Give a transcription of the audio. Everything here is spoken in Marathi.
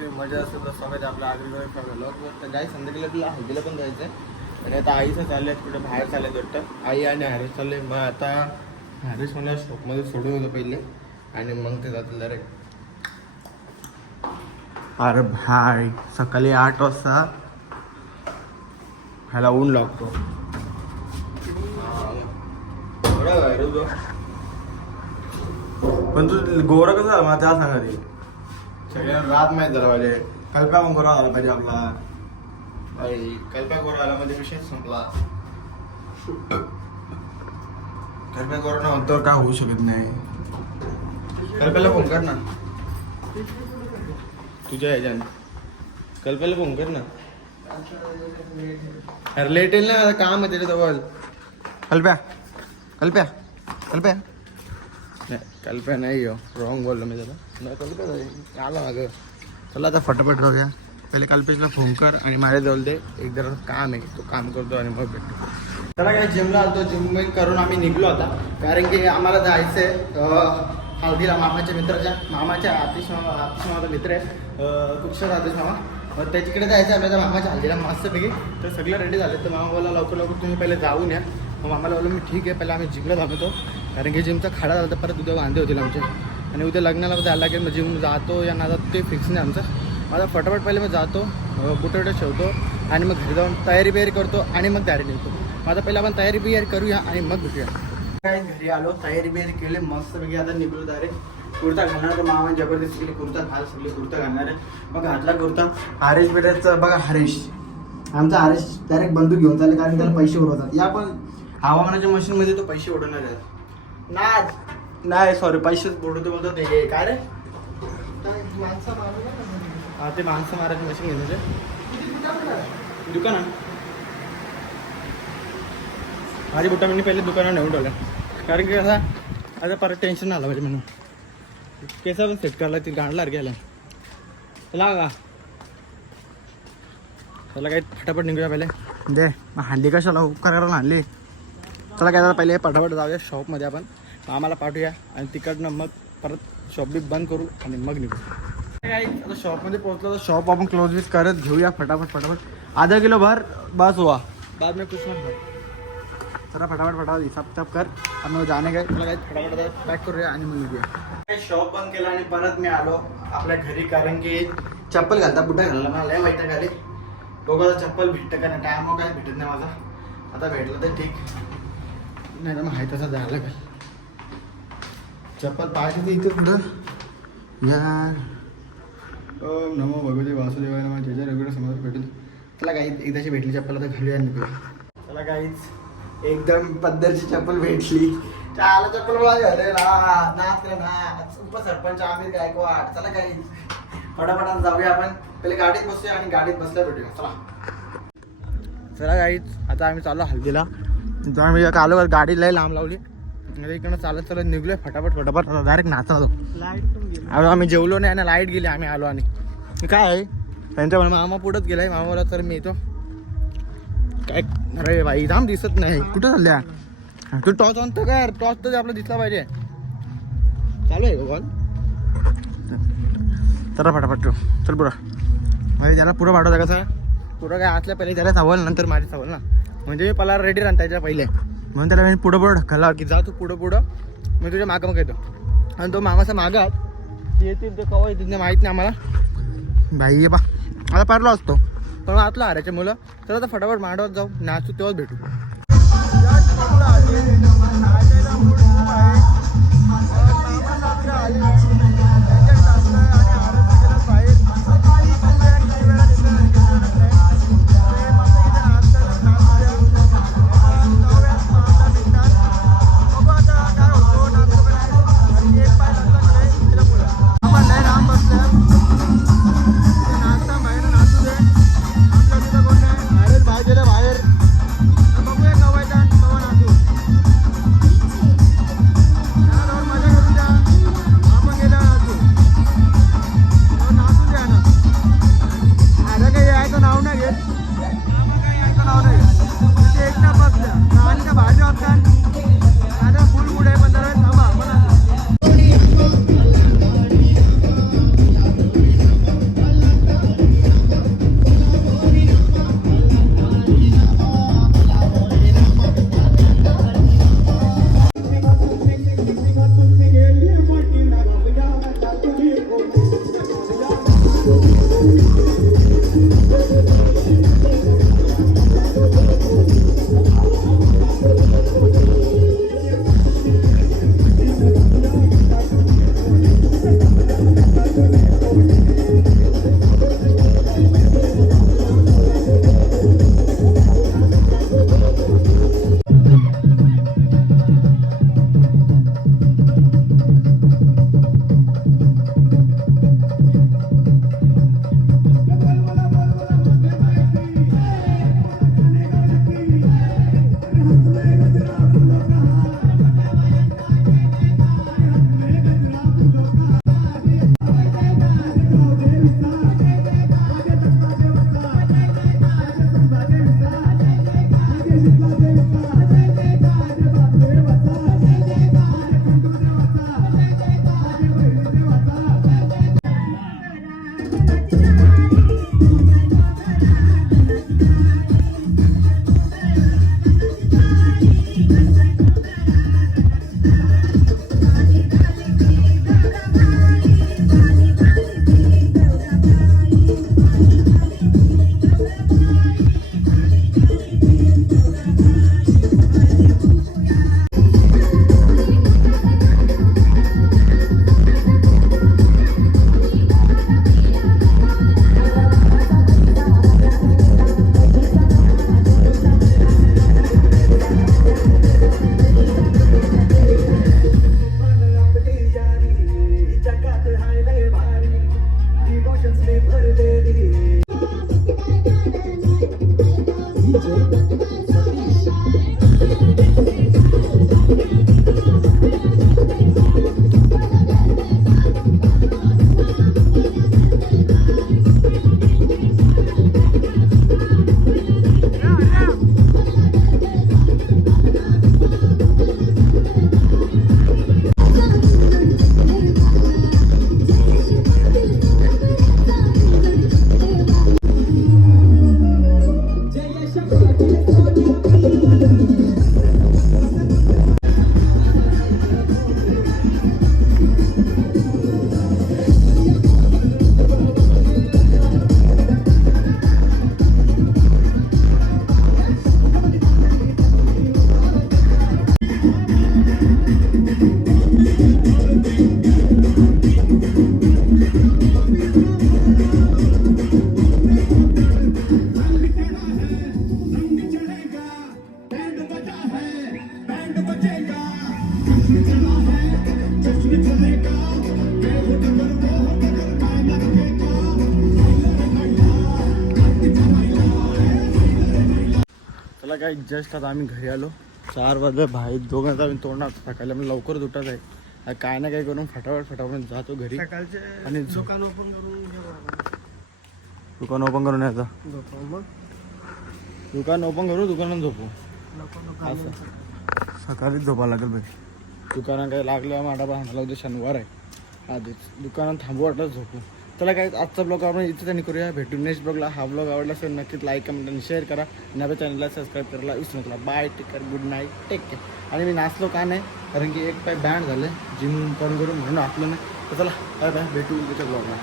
मॉर्निंग मजा असेल तर स्वागत आहे आपल्या आगरी ब्लॉगवर तर जाय संध्याकाळी तुला हळदीला पण जायचं आहे आणि आता आईचं चाललंय कुठे बाहेर चालले वाटतं. आई आणि हॅरिस चालले. मग आता हॅरिस मला शॉपमध्ये सोडून होतं पहिले. आणि मग ते जातील डायरेक्ट अरे भाई सकाळी आठ वाजता ह्याला ऊन लागतो. पण तू गोरा कसा मला त्या सांगा ते. सगळ्यांना रात माहीत झाला पाहिजे कल्प्या पण गोरा झाला पाहिजे आपला. आई कल्प्या गोरा आला म्हणजे विषय संपला. कल्प्या गोरा नंतर काय होऊ शकत नाही. कल्प्याला फोन कर ना. तुझ्या ह्याच्यानं कल्प्याला फोन कर ना. अरे लेट येईल ना काम आहे त्याच्याजवळ कल्प्या. कल्प्या. कल्प्या. नाही नाही हो. रॉंग बोललो मी त्याला. नाही कल्प्या आला मागं. चला आता फटाफट जाऊया. पहिले कल्पेशला फोन कर आणि माझ्या जवळ दे. एक जरा काम आहे. तो काम करतो आणि मग भेटतो. चला काय जिमला आलतो. जिम करून आम्ही निघलो आता. कारण की आम्हाला जायचं आहे हळदीला मामाच्या मित्राच्या. मामाच्या आतिश मामा आतिश मामाचा मित्र आहे कुक्षर आतिश मामा मग त्याच्याकडे जायचं आहे आपल्या मामाच्या हल्दीला मस्तपैकी. तर सगळं रेडी झाले तर मामा बोला लवकर लवकर तुम्ही पहिले जाऊन या. मग मामाला बोललो मी ठीक आहे. पहिला आम्ही जिमला थांबतो. कारण की जिमचा खाडा झाला तर परत उद्या वांदे होतील आमचे. आणि उद्या लग्नाला जायला लागेल मग जिम जातो या नादात ते फिक्स नाही आमचं. माझा फटाफट पहिले मी जातो बुटवटे ठेवतो आणि मग घरी जाऊन तयारी बियारी करतो आणि मग दारी निघतो. माझा पहिला आपण तयारी बियारी करूया आणि मग भेटूया. काय घरी आलो तयारी बियारी केले मस्तपैकी आता निघलो डायरेक्ट कुर्ता घालणार तर मामा जबरदस्ती केली कुर्ता घाल सगळी कुर्ता घालणार आहे. मग घातला कुर्ता हरेश बेटाचा बघा हरेश. आमचा हरेश डायरेक्ट बंदूक घेऊन चालले कारण त्याला पैसे उडवतात. या पण हवामानाच्या मशीनमध्ये तो पैसे उडवणार आहे. ना नाही सॉरी पैसे उडवतो बोलतो ते काय रे? काय माणसं मारू हा ते माणसं मारायची मशीन घेण्याचे दुकान माझी बुटा मी पहिले दुकानावर नेऊन ठेवलं कारण की कसा आता परत टेन्शन आलं पाहिजे म्हणून. केसा पण सेट करला ती गाडला गेला चला का चला काय फटाफट निघूया पहिले. दे मग हल्ली कशाला उपकार करायला आणली चला काय आता पहिले फटाफट जाऊया शॉपमध्ये आपण. आम्हाला पाठवूया आणि तिकडनं मग परत शॉप बी बंद करू आणि मग निघू. काय आता शॉपमध्ये पोहोचलो तर शॉप आपण क्लोज विथ करत घेऊया फटाफट फटाफट. आधा किलो भर बस हुआ. बाद में कुछ मत भर. चला फटाफट फटाफट हिसाब किताब कर. आणि जाणे काय तुला काय फटाफट पॅक करूया आणि मग निघूया. काय शॉप बंद केला आणि परत मी आलो आपल्या घरी कारण की चप्पल घालता बुटा घालला मला लय माहिती खाली. बघू आता चप्पल भेटतं का नाही टायम काय भेटत नाही माझा. आता भेटलं तर ठीक. नाही तर मग आहे तसं जायला लागेल चप्पल पाहिजे तर इथं कुठं यार. ओम नमो भगवते वासुदेवाय नमः. जय जय रघुवीर समोर भेटून चला काही एकदाची भेटली चप्पल आता घालूया निघूया. चला काहीच एकदम पद्धतची चप्पल भेटली. चाला चप्पल मला झाले ना. नाच करा नाच. उपसरपंच आमिर गायकवाड. चला काही फटाफटात जाऊया आपण. पहिले गाडीत बसूया आणि गाडीत बसल्या भेटूया. चला. चला गाईच आता आम्ही चाललो हल्दीला. आम्ही आलो गाडी लय लांब लावली. इकडनं चालत चालत निघलोय फटाफट फटाफट. आता डायरेक्ट तो अरे आम्ही जेवलो नाही आणि लाइट गेली आम्ही आलो आणि. काय आहे? त्यांच्या मामा पुढंच गेलाय. मामा बोला तर मी येतो. काय? अरे बाई जाम दिसत नाही. कुठं चालल्या? तू टॉर्च आणतो काय टॉर्च तर आपला दिसला पाहिजे. चालू आहे कॉल चला फटाफट चल पुढं. म्हणजे त्याला पुढं पाठवता कसं? पुढं काय असल्या पहिले त्याला चावल नंतर माझी चावल ना. म्हणजे मी पला रेडी राहता त्याच्या पहिले. म्हणून त्याला मी पुढं पुढं ढकलला की जा तू पुढं पुढं. मी तुझ्या मागं मग येतो. आणि तो मामाचा मागात येतील ते कवा येतील ते माहीत नाही आम्हाला. भाई ये बा. आता पारलो असतो. पण आतला आऱ्याचे मुलं. तर आता फटाफट मांडवत जाऊ. नाचू तेव्हाच भेटू. आहे काय जस्ट आता आम्ही घरी आलो. चार वाजले बाहेर दोघांचा आम्ही तोडणार सकाळी आम्ही लवकर उठत आहे. काय ना काय करून फटाफट फटाफट जातो घरी. आणि दुकान ओपन करून दुकान ओपन करून यायचं. दुकान ओपन करू दुकानात झोपू. असं. सकाळीच झोपा लागेल भाई दुकानात काही लागलं माडा बांधला उद्या शनिवार आहे. आधीच. दुकानात थांबू वाटलं झोपू. चला काय आजचा ब्लॉग आपण इथे त्यांनी करूया. भेटू नेक्स्ट ब्लॉगला हा ब्लॉग आवडला असेल नक्कीच लाईक कमेंट आणि शेअर करा. नव्या चॅनलला सबस्क्राईब करायला विसरू नका. Bye take care good night take care आणि मी नाचलो का नाही कारण की एक पाय बँड झालं जिम पण करून म्हणून आपलं नाही. तर चला बाय बाय भेटू त्याच्या ब्लॉगला